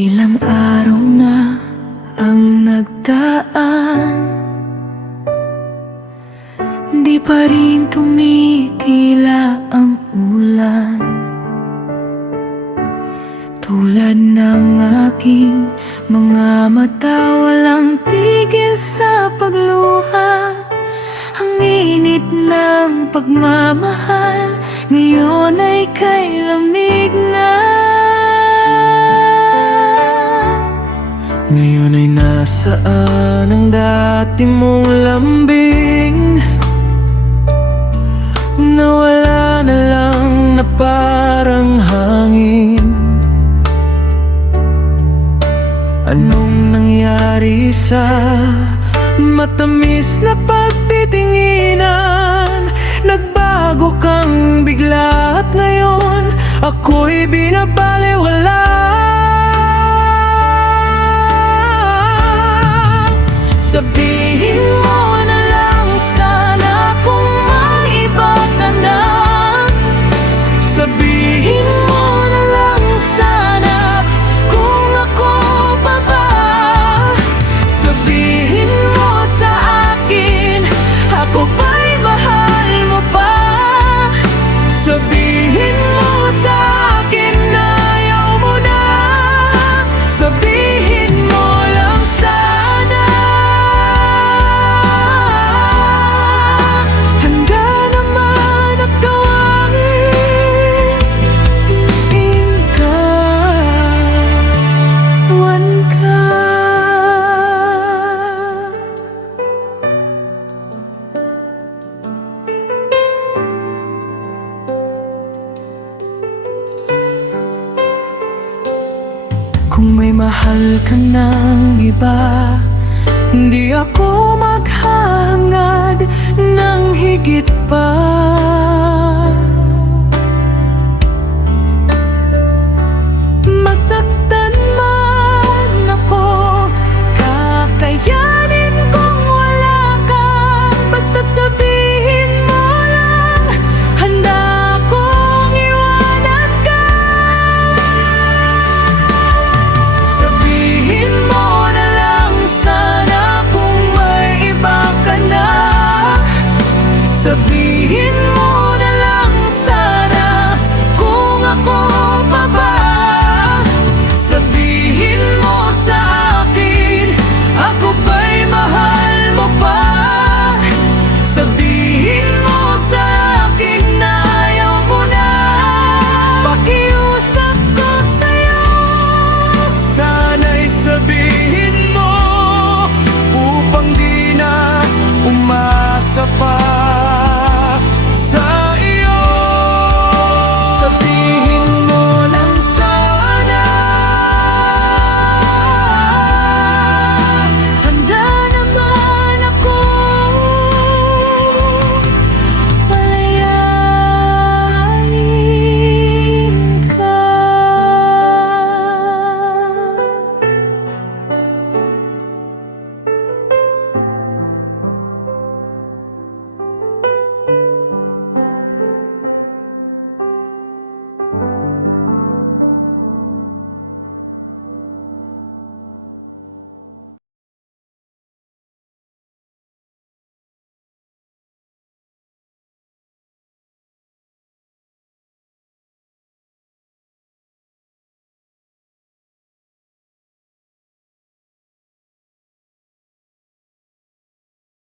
Ilang araw na ang nagdaan, di pa rin tumitila ang ulan. Tulad ng aking mga mata, walang tigil sa pagluha. Ang init ng pagmamahal ngayon ay kay lamig na. Ngayon ay nasaan ang dati mong lambing? Nawala na lang na parang hangin. Anong nangyari sa matamis na pagtitinginan? Nagbago kang bigla at ngayon ako'y binabalewala. Sabihin mo na lang sana kung may iba ka na. Sabihin mo na lang sana kung ako pa ba. Sabihin mo sa akin, ako ba'y mahal mo pa? sabihin mo sa akin na ayaw mo na. Sabihin mo lang sana, handa naman at gawain ikawan ka. Kung may mahal ka ng iba, hindi ako maghahangad ng higit pa.